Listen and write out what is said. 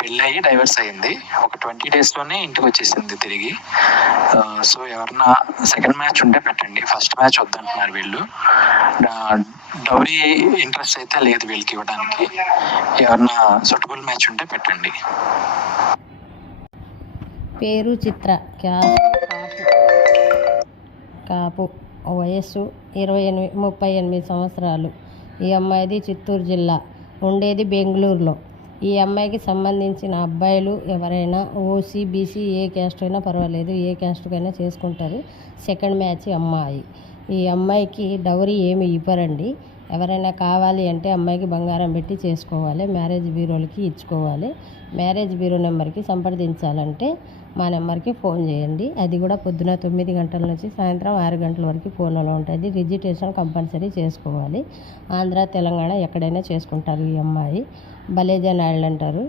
పెళ్ళి అయ్యి డైవర్స్ అయింది. ఒక 20 డేస్లోనే ఇంటికి వచ్చేసింది తిరిగి. సో ఎవరన్నా సెకండ్ మ్యాచ్ ఉంటే పెట్టండి. ఫస్ట్ మ్యాచ్ వద్దంటున్నారు వీళ్ళు. డౌరీ ఇంట్రెస్ట్ అయితే లేదు వీళ్ళకి ఇవ్వడానికి. ఎవరన్నా సూటబుల్ మ్యాచ్ ఉంటే పెట్టండి. పేరు చిత్ర, కాపు, వయస్సు 38 సంవత్సరాలు. ఈ అమ్మాయిది చిత్తూరు జిల్లా, ఉండేది బెంగళూరులో. ఈ అమ్మాయికి సంబంధించిన అబ్బాయిలు ఎవరైనా ఓసీ, బీసీ, ఏ క్యాస్ట్ అయినా పర్వాలేదు, ఏ క్యాస్ట్కైనా చేసుకుంటారు. సెకండ్ మ్యాచ్ అమ్మాయి. ఈ అమ్మాయికి డౌరీ ఏమి ఇవ్వరండి. ఎవరైనా కావాలి అంటే అమ్మాయికి బంగారం పెట్టి చేసుకోవాలి. మ్యారేజ్ బ్యూరోలకి ఇచ్చుకోవాలి. మ్యారేజ్ బ్యూరో నెంబర్కి సంప్రదించాలంటే మా నెంబర్కి ఫోన్ చేయండి. అది కూడా పొద్దున 9 గంటల నుంచి సాయంత్రం 6 గంటల వరకు ఫోన్లో ఉంటుంది. రిజిస్ట్రేషన్ కంపల్సరీ చేసుకోవాలి. ఆంధ్ర, తెలంగాణ ఎక్కడైనా చేసుకుంటారు. ఈ అమ్మాయి బలేజా నాయుడు అంటారు.